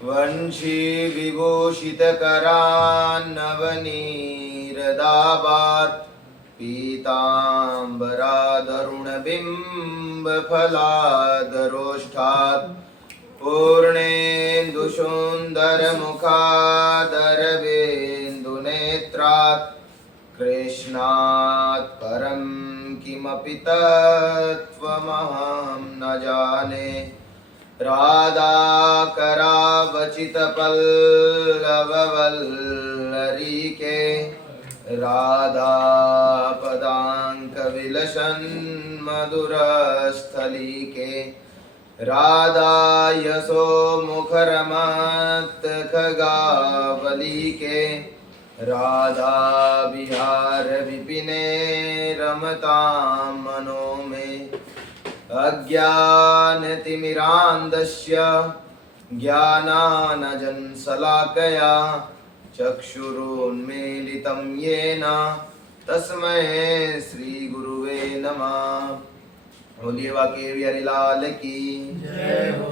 वंशी विभूषितकरान्नवनीरदाबात् पीताम्बरादरुणबिम्बफलादरोष्ठात् पूर्णेन्दुसुन्दरमुखादरविन्दुनेत्रात् कृष्णात् परं किमपि तत्त्वमहं न जाने। राधाकरावचितपल्लववल्लरीके राधापदाङ्कविलसन्मधुरस्थलीके राधा यशोमुखरमत्खगावलीके राधा विहार विपिने रमतां मनो मे। अज्ञानतिमिरान्धस्य ज्ञानानजनशलाकया चक्षुरुन्मीलितं येन तस्मै श्रीगुरुवे नमः। बोलिए वाके बिहारी लाल की जय हो।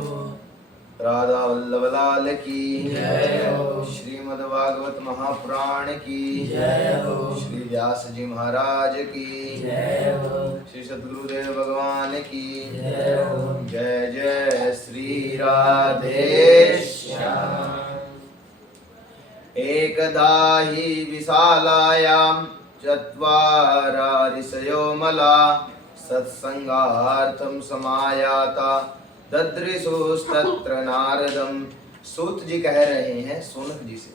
राधा वल्लभ लाल की जय हो। श्रीमद् भागवत महापुराण की जय हो। श्री व्यास जी महाराज की जय हो। श्री सद्गुरुदेव भगवान की जय हो। जय जय श्री राधे श्याम। एकदा हि विशालायां चत्वारा ऋषयो मला सत्संगार्थं समायाता ददृशुस्तत्र नारदम। सूत जी कह रहे हैं सोनक जी से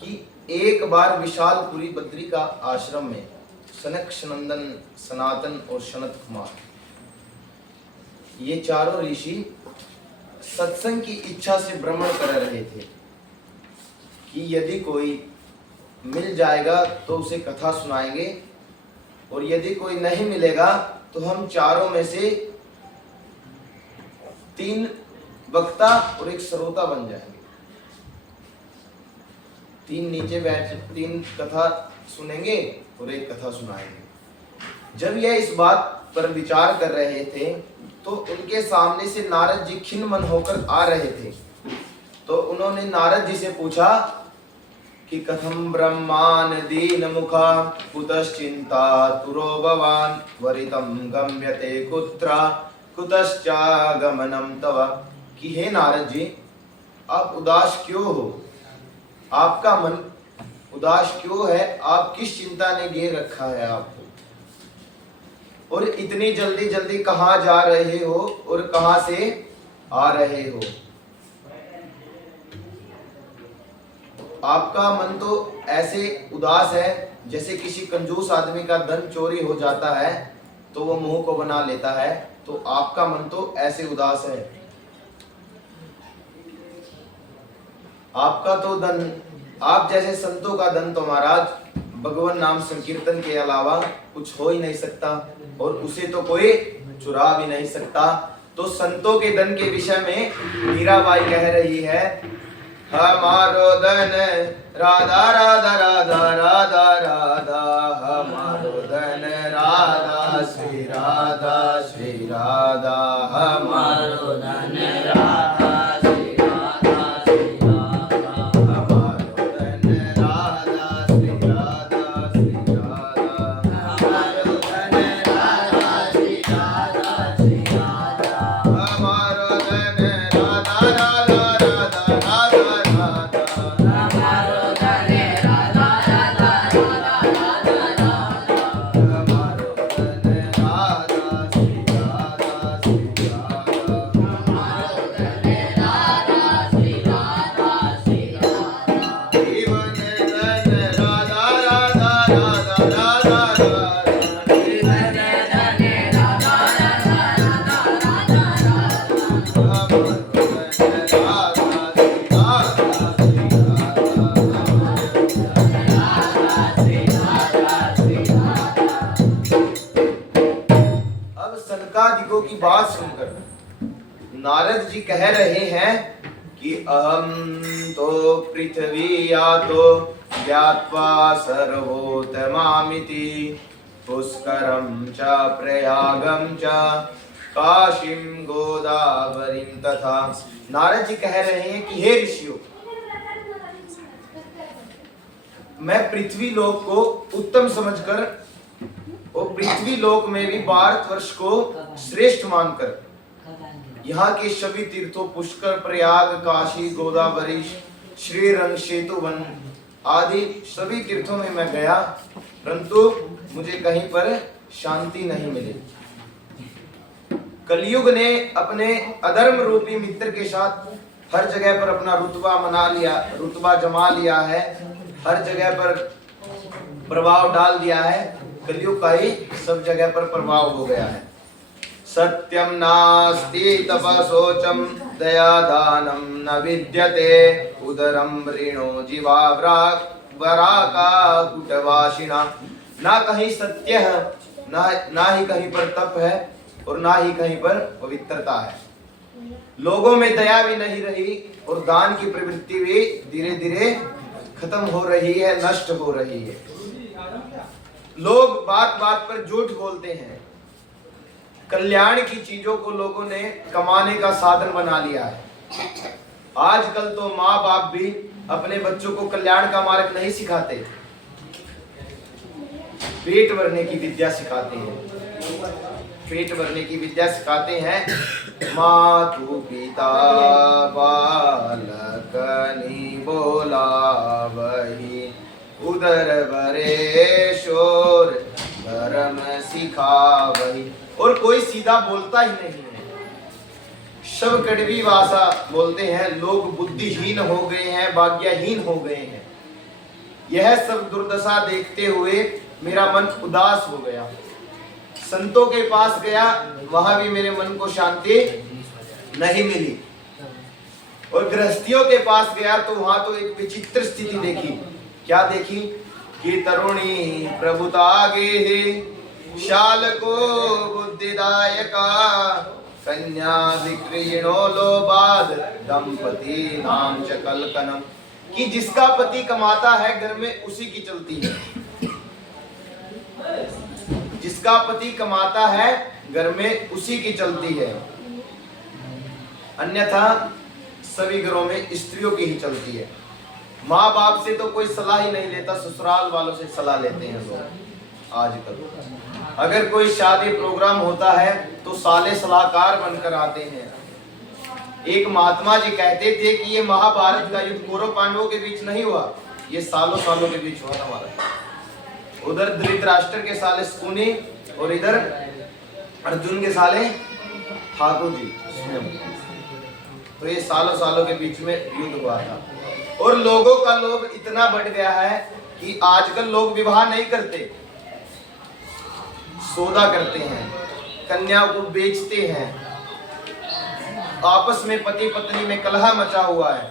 कि एक बार विशालपुरी बद्री का आश्रम में सनक, सनंदन, सनातन और सनत कुमार ये चारों ऋषि सत्संग की इच्छा से भ्रमण कर रहे थे कि यदि कोई मिल जाएगा तो उसे कथा सुनाएंगे और यदि कोई नहीं मिलेगा तो हम चारों में से 3 वक्ता और 1 श्रोता बन जाएंगे। 3 नीचे बैठ 3 कथा सुनेंगे और 1 कथा सुनाएंगे। जब यह इस बात पर विचार कर रहे थे तो उनके सामने से नारद जी खिन्न मन होकर आ रहे थे। तो उन्होंने नारद जी से पूछा कि कथम ब्रह्मान दीन मुखा कुतश्चिंता तुरो भवान वरितम गम्यते कुत्र कुतश्चागमनम तव। कि हे नारद जी, आप उदास क्यों हो? आपका मन उदास क्यों है? आप किस चिंता ने घेर रखा है आपको? और इतनी जल्दी जल्दी कहाँ जा रहे हो और कहाँ से आ रहे हो? आपका मन तो ऐसे उदास है जैसे किसी कंजूस आदमी का धन चोरी हो जाता है तो वो मुंह को बना लेता है। तो आपका मन तो ऐसे उदास है। आपका तो धन, आप जैसे संतों का धन तो महाराज भगवान नाम संकीर्तन के अलावा कुछ हो ही नहीं सकता और उसे तो कोई चुरा भी नहीं सकता। तो संतों के धन के विषय में मीराबाई कह रही है, हमारो धन राधा राधा राधा राधा राधा, हमारो धन राधा श्री राधा श्री राधा, हमारो धन राधा श्री राधा श्री राधा, हमारो धन राधा श्री राधा श्री राधा, हमारो धन राधा श्री राधा श्री राधा, हमारो धन राधा राधा राधा सनकादिकों की बात सुनकर नारद जी कह रहे हैं कि अहम तो पृथ्वी या तो ज्ञात्वा सर्वोत्तमामिति पुष्करम च प्रयागम च काशीं गोदावरीं तथा। नारद जी कह रहे हैं कि हे ऋषियों, मैं पृथ्वी लोक को उत्तम समझकर और पृथ्वी लोक में भी भारतवर्ष को श्रेष्ठ मानकर यहाँ के सभी तीर्थों पुष्कर, प्रयाग, काशी, गोदावरी, श्रीरंग, सेतुवन आदि सभी तीर्थों में मैं गया, परंतु मुझे कहीं पर शांति नहीं मिली। कलयुग ने अपने अधर्म रूपी मित्र के साथ हर जगह पर अपना रुतबा जमा लिया है, हर जगह पर प्रभाव डाल दिया है। कलयुग का ही सब जगह पर प्रभाव हो गया है। सत्यम नास्ति तपसोचम दया दानम न विद्यते उदरम ऋणो जीवावराका कुटवासिना। ना कहीं सत्य है, ना ही कहीं पर तप है और ना ही कहीं पर पवित्रता है। लोगों में दया भी नहीं रही और दान की प्रवृत्ति भी धीरे धीरे खत्म हो रही है, नष्ट हो रही है। लोग बात बात पर झूठ बोलते हैं। कल्याण की चीजों को लोगों ने कमाने का साधन बना लिया है। आजकल तो माँ बाप भी अपने बच्चों को कल्याण का मार्ग नहीं सिखाते, पेट भरने की विद्या सिखाते हैं। पेट भरने की विद्या सिखाते हैं। मातु पिता बालक बोला वही उदर भरे शोर धर्म सिखा वही। और कोई सीधा बोलता ही नहीं है, सब कड़वी भाषा बोलते हैं। लोग बुद्धिहीन हो गए हैं, भाग्यहीन हो गए हैं। यह सब दुर्दशा देखते हुए मेरा मन उदास हो गया। संतों के पास गया, वहां भी मेरे मन को शांति नहीं मिली। और गृहस्थियों के पास गया तो वहां तो एक विचित्र स्थिति देखी। क्या देखी कि तरुणी प्रभुता गे शाल को बुद्धिदायका कन्या विक्रीणो लोबाद दंपति नाम च कलकनम। कि जिसका पति कमाता है घर में उसी की चलती है, जिसका पति कमाता है घर में उसी की चलती है, अन्यथा सभी घरों में स्त्रियों की ही चलती है। माँ बाप से तो कोई सलाह ही नहीं लेता, ससुराल वालों से सलाह लेते हैं लोग आजकल। अगर कोई शादी प्रोग्राम होता है तो साले सलाहकार बनकर आते हैं। एक महात्मा जी कहते थे कि ये महाभारत का युद्ध कौरव पांडवों के बीच नहीं हुआ, ये सालों सालों के बीच हुआ हमारा। उधर धृतराष्ट्र के साले शकुनी और इधर अर्जुन के साले ठाकुर जी। तो ये सालों सालों के बीच में युद्ध हुआ था। और लोगों का लोभ इतना बढ़ गया है कि आजकल लोग विवाह नहीं करते, सौदा करते हैं, कन्या को बेचते हैं। आपस में पति पत्नी में कलह मचा हुआ है।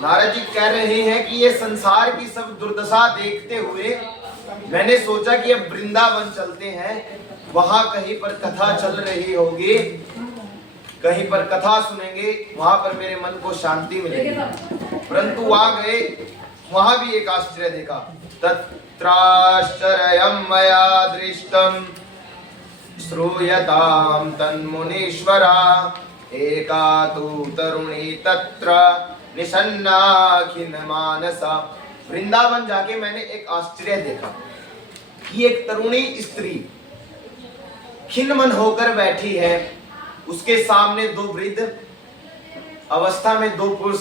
नारद जी कह रहे हैं कि ये संसार की सब दुर्दशा देखते हुए मैंने सोचा कि अब वृंदावन चलते हैं, वहां कहीं पर कथा चल रही होगी, कहीं पर कथा सुनेंगे, वहां पर मेरे मन को शांति मिलेगी। परंतु वहां गए, वहां भी एक आश्चर्य देखा। तत्राश्चर्यं मया दृष्टं श्रूयतां तन्मुनीश्वरा एका तु तरुणी तत्र निषन्ना खिन्नमानसा। वृंदावन जाके मैंने एक आश्चर्य देखा कि एक तरुणी स्त्री खिन्नमन होकर बैठी है, उसके सामने दो वृद्ध अवस्था में दो पुरुष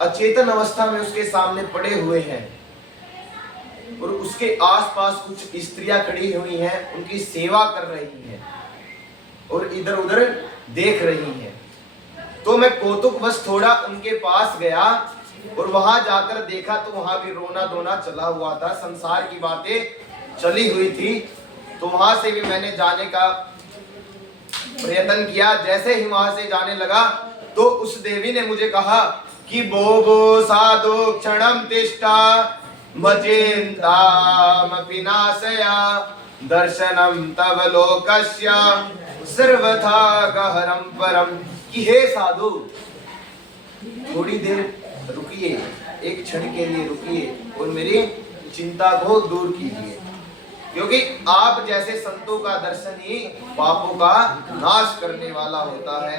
अचेतन अवस्था में उसके सामने पड़े हुए हैं और उसके आसपास कुछ स्त्रियां खड़ी हुई हैं, उनकी सेवा कर रही हैं और इधर उधर देख रही हैं। तो मैं कौतुकवश थोड़ा उनके पास गया और वहां जाकर देखा तो वहां भी रोना धोना चला हुआ था, संसार की बातें चली हुई थी। तो वहां से भी मैंने जाने का प्रयत्न किया। जैसे ही वहां से जाने लगा तो उस देवी ने मुझे कहा कि बोबो साधु क्षणम तिष्ठा मचिन्तामपि नाशया दर्शनम तव लोकस्य सर्वथा गहरम परम। कि हे साधु थोड़ी देर रुकिए, एक क्षण के लिए रुकिए और मेरी चिंता को दूर कीजिए। क्योंकि आप जैसे संतों का दर्शन ही पापों का नाश करने वाला होता है।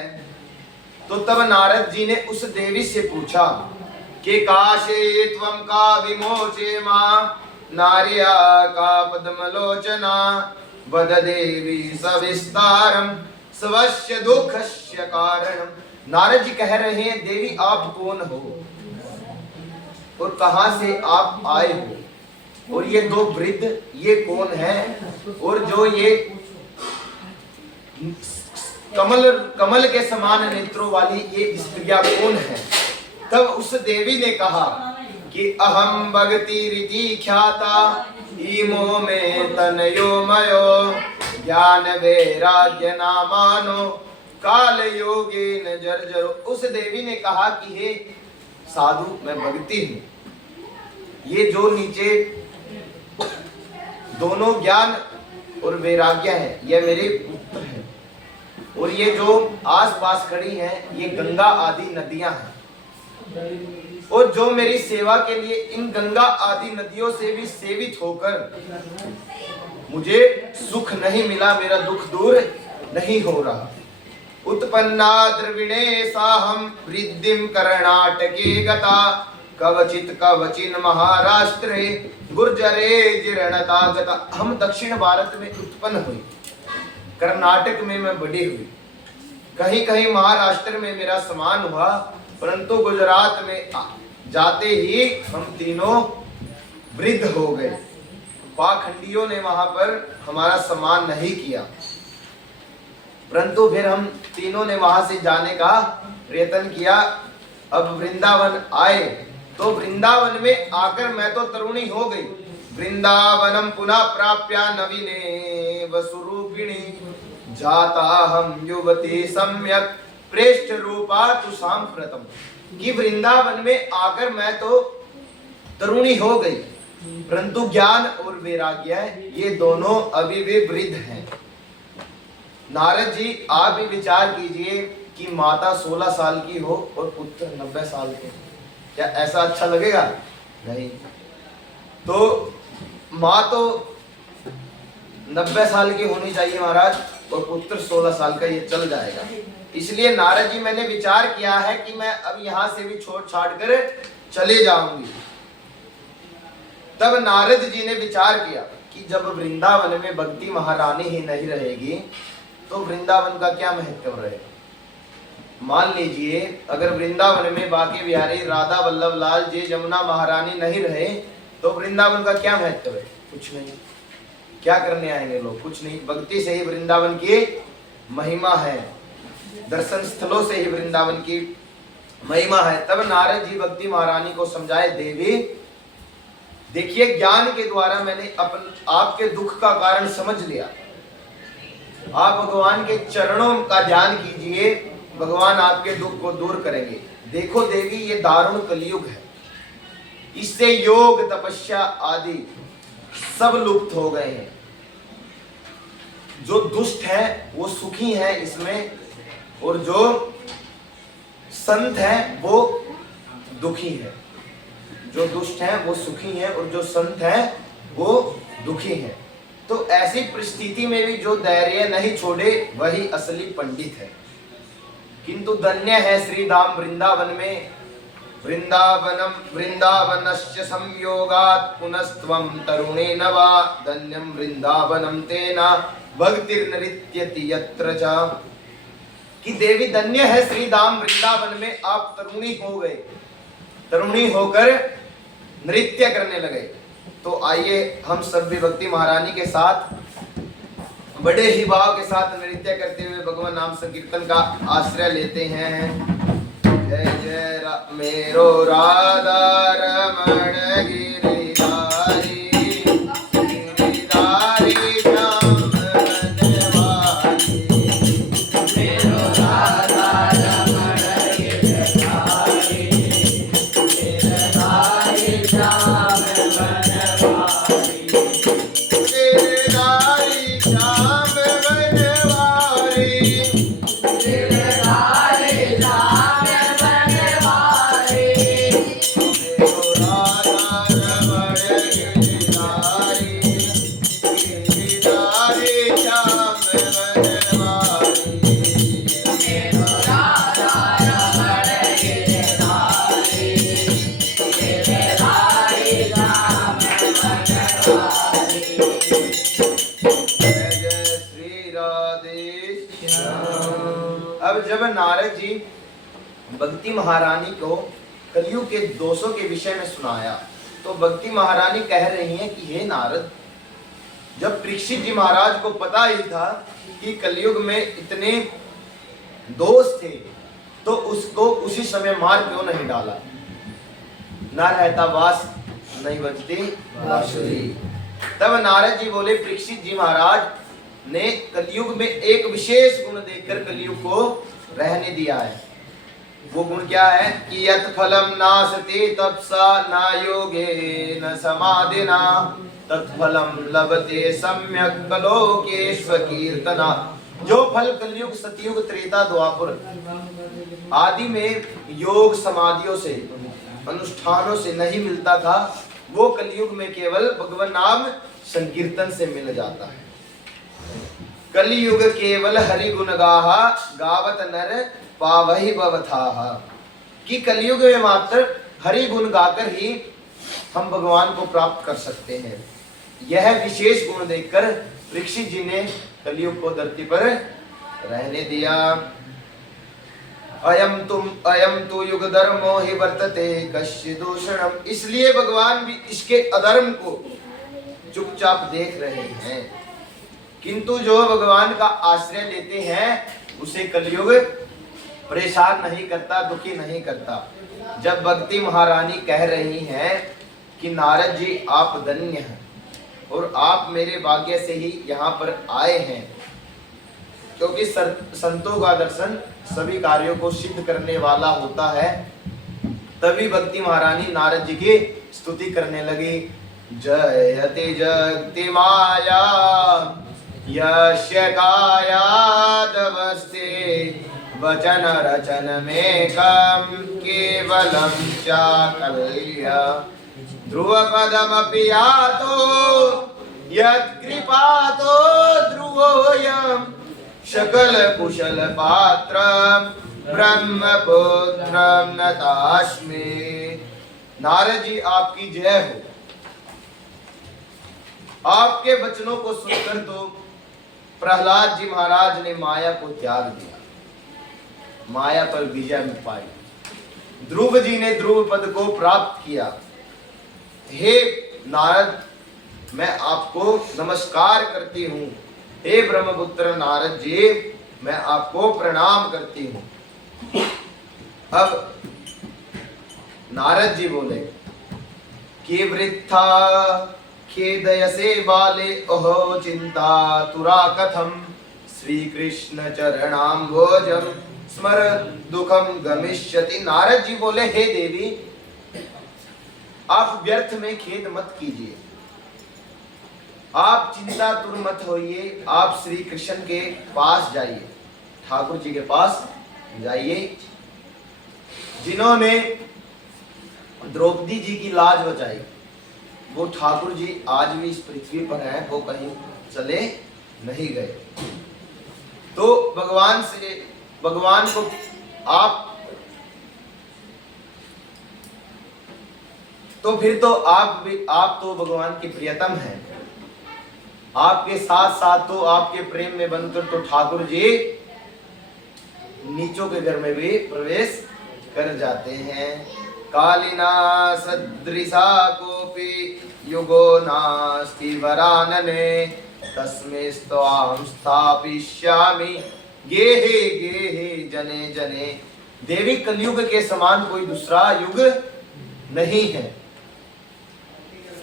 तो तब नारद जी ने उस देवी से पूछा कि काशे त्वं का विमोचे मां नार्या का पद्मलोचना वद देवी सविस्तारम स्वस्य दुःखस्य कारणम। नारद जी कह रहे हैं, देवी आप कौन हो और कहां से आप आए हो, और ये दो वृद्ध ये कौन है, और जो ये कमल के समान नेत्रों वाली ये स्त्रियां कौन है। तब उस देवी ने कहा कि अहम भगति रीति ख्याता ईमो में तनयो मयो ज्ञान वैराग्य नामानो काल योगे न जर्जरो। उस देवी ने कहा कि हे साधु, मैं भगति हूं। ये जो नीचे दोनों ज्ञान और वैराग्य है, ये मेरे पुत्र हैं, और ये जो आसपास खड़ी हैं ये गंगा आदि नदियां हैं, और जो मेरी सेवा के लिए इन गंगा आदि नदियों से भी सेवित होकर मुझे सुख नहीं मिला, मेरा दुख दूर नहीं हो रहा। उत्पन्ना द्रविणे साहम वृद्धिम कर्णाटके गता कवचित कवचिन महाराष्ट्रे गुर्जरे जीर्णता गता। हम दक्षिण भारत में उत्पन्न हुई, कर्नाटक में मैं बड़ी हुई, कहीं कहीं महाराष्ट्र में मेरा समान हुआ, परंतु गुजरात में जाते ही हम तीनों वृद्ध हो गए। पाखंडियों ने वहां पर हमारा सम्मान नहीं किया, परंतु फिर हम तीनों ने वहां से जाने का प्रयत्न किया। अब वृंदावन आए, तो वृंदावन में आकर मैं तो तरुणी हो गई। वृंदावनम पुनः प्राप्या नवीने वसुरूपिणी जाता हम युवती सम्यक प्रेष्ठ रूपा तु सांप्रतम। कि वृंदावन में आकर मैं तो तरुणी हो गई, परंतु ज्ञान और वैराग्य ये दोनों अभी भी वृद्ध हैं। नारद जी आप भी विचार कीजिए कि माता 16 साल की हो और पुत्र 90 साल के, क्या ऐसा अच्छा लगेगा? नहीं। तो माँ तो 90 साल की होनी चाहिए महाराज, और पुत्र 16 साल का, ये चल जाएगा। इसलिए नारद जी मैंने विचार किया है कि मैं अब यहाँ से भी छोड़ छाड़ कर चले जाऊंगी। तब नारद जी ने विचार किया कि जब वृंदावन में भक्ति महारानी ही नहीं रहेगी तो वृंदावन का क्या महत्व रहेगा। मान लीजिए अगर वृंदावन में बांके बिहारी राधा वल्लभ लाल जी जमुना महारानी नहीं रहे तो वृंदावन का क्या महत्व है? कुछ नहीं। क्या करने आएंगे लोग? कुछ नहीं। भक्ति से ही वृंदावन की महिमा है, दर्शन स्थलों से ही वृंदावन की महिमा है। तब नारद जी भक्ति महारानी को समझाए, देवी देखिए ज्ञान के द्वारा मैंने आपके दुख का कारण समझ लिया। आप भगवान के चरणों का ध्यान कीजिए, भगवान आपके दुख को दूर करेंगे। देखो देवी ये दारुण कलयुग है, इससे योग तपस्या आदि सब लुप्त हो गए हैं। जो दुष्ट है वो सुखी है इसमें, और जो संत है वो दुखी है। जो दुष्ट है वो सुखी है और जो संत है वो दुखी है। तो ऐसी परिस्थिति में भी जो धैर्य नहीं छोड़े वही असली पंडित है। किंतु धन्य है श्री धाम वृंदावन में, वृंदावनम वृंदावनस्य संयोगात् पुनस्त्वं तरुणेन वा धन्यं वृंदावनम तेना भक्तिर्नृत्यति यत्र च। कि देवी धन्य है श्री धाम वृंदावन में आप तरुणी हो गए, तरुणी होकर नृत्य करने लगे। तो आइए हम सब भी भक्ति महारानी के साथ बड़े ही भाव के साथ नृत्य करते हुए भगवान नाम संकीर्तन का आश्रय लेते हैं। जय जय मेरो राधा रमण गिरिधारी गिरिधारी श्याम बनवारी। मेरो राधा रमण गिरिधारी गिरिधारी श्याम बनवारी। गिरिधारी श्याम बनवारी गिरिधारी श्याम बनवारी। मेरो राधा नारद जी भक्ति महारानी को कलयुग के दोषों के विषय में सुनाया। तो भक्ति महारानी कह रही हैं कि हे नारद, जब परीक्षित जी महाराज को पता ही था कि कलयुग में इतने दोष थे, तो उसको उसी समय मार क्यों नहीं डाला? न रहता बास नहीं बजती बांसुरी। तब नारद जी बोले, परीक्षित जी महाराज ने कलयुग में एक विशेष गुण देकर कलयुग को रहने दिया है। वो गुण क्या है कि यत् फलम नासते तपसा न योगे न समाधिना तत्फलम लभते सम्यक कलोकेश्व कीर्तना। जो फल कलयुग, सतयुग, त्रेता, द्वापर आदि में योग समाधियों से, अनुष्ठानों से नहीं मिलता था, वो कलयुग में केवल भगवान नाम संकीर्तन से मिल जाता है। कलयुग केवल हरि गुण गाहा गावत नर पावहि भवथाः। कि कलयुग में मात्र हरि गुण गाकर ही हम भगवान को प्राप्त कर सकते हैं। यह विशेष गुण देखकर परीक्षित जी ने कलयुग को धरती पर रहने दिया। अयम तु युग धर्मो हि वर्तते कस्य दूषणम। इसलिए भगवान भी इसके अधर्म को चुपचाप देख रहे हैं, किंतु जो भगवान का आश्रय लेते हैं उसे कलयुग परेशान नहीं करता, दुखी नहीं करता। जब भक्ति महारानी कह रही हैं कि नारद जी आप धन्य हैं और आप मेरे भाग्य से ही यहाँ पर आए हैं, क्योंकि संतों का दर्शन सभी कार्यों को सिद्ध करने वाला होता है। तभी भक्ति महारानी नारद जी की स्तुति करने लगी। जयति जगति माया यस्य कायादवस्थे वचन रचन में कम केवलम चाकल्य ध्रुवपदमपि यातो यत्कृपातो ध्रुवोऽयं सकल कुशल पात्रं ब्रह्मपुत्रं नतास्मि। नारद जी आपकी जय हो। आपके वचनों को सुनकर तो प्रहलाद जी महाराज ने माया को त्याग दिया, माया पर विजय पाई। ध्रुव जी ने ध्रुव पद को प्राप्त किया। हे नारद, मैं आपको नमस्कार करती हूँ। हे ब्रह्मपुत्र नारद जी, मैं आपको प्रणाम करती हूँ। अब नारद जी बोले कि वृथा खेदयसे बाले ओहो चिंता तुरा कथम श्री कृष्ण चरणाम्भोजम स्मर दुखम गमिष्यति। नारद जी बोले, हे देवी, आप व्यर्थ में खेद मत कीजिए, आप चिंतातुर मत होइए। आप श्री कृष्ण के पास जाइए, ठाकुर जी के पास जाइए, जिन्होंने द्रौपदी जी की लाज बचाई। वो ठाकुर जी आज भी इस पृथ्वी पर हैं, वो कहीं चले नहीं गए। तो भगवान को आप तो फिर तो आप तो भगवान की प्रियतम हैं। आपके साथ साथ तो आपके प्रेम में बनकर तो ठाकुर जी नीचों के घर में भी प्रवेश कर जाते हैं। कालिना सदृशा कोपि युगो नास्ति वरानने तस्मै त्वां स्थापयिष्यामि गेहे गेहे जने जने। देवी, कलयुग के समान कोई दूसरा युग नहीं है।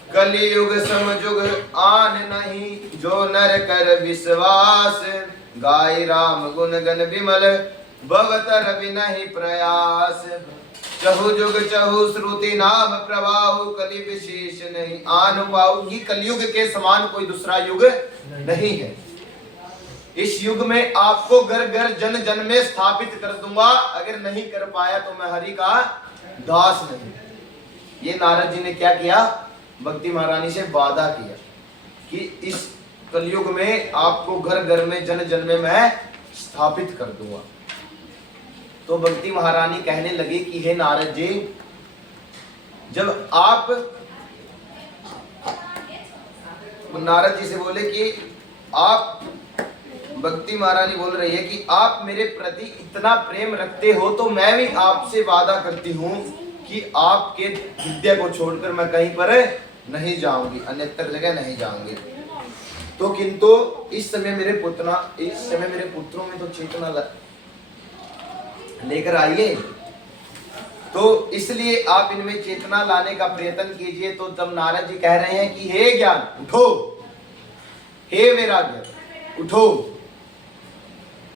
कलियुग समजुग आन नहीं, जो नर कर विश्वास। गाय राम गुण गण विमल, भवतर विनहि प्रयास। चहु जुग चहु श्रुति नाम प्रवाहु, कलि विशेष नहीं आन पाऊ। कि कलयुग के समान कोई दूसरा युग नहीं है। इस युग में आपको घर घर जन जन में स्थापित कर दूंगा। अगर नहीं कर पाया तो मैं हरि का दास नहीं। ये नारद जी ने क्या किया? भक्ति महारानी से वादा किया कि इस कलयुग में आपको घर घर में जन जन में मैं स्थापित कर दूंगा। तो भक्ति महारानी कहने लगी कि हे नारद जी, जब आप नारद जी से बोले कि आप भक्ति महारानी बोल रही है कि आप मेरे प्रति इतना प्रेम रखते हो तो मैं भी आपसे वादा करती हूँ कि आपके विद्या को छोड़कर मैं कहीं पर नहीं जाऊंगी, अन्यत्र जगह नहीं जाऊंगी। तो किंतु इस समय मेरे पुत्रों में तो चेतना लेकर आइए, तो इसलिए आप इनमें चेतना लाने का प्रयत्न कीजिए। तो जब नारद जी कह रहे हैं कि हे ज्ञान उठो, हे वैराग्य उठो,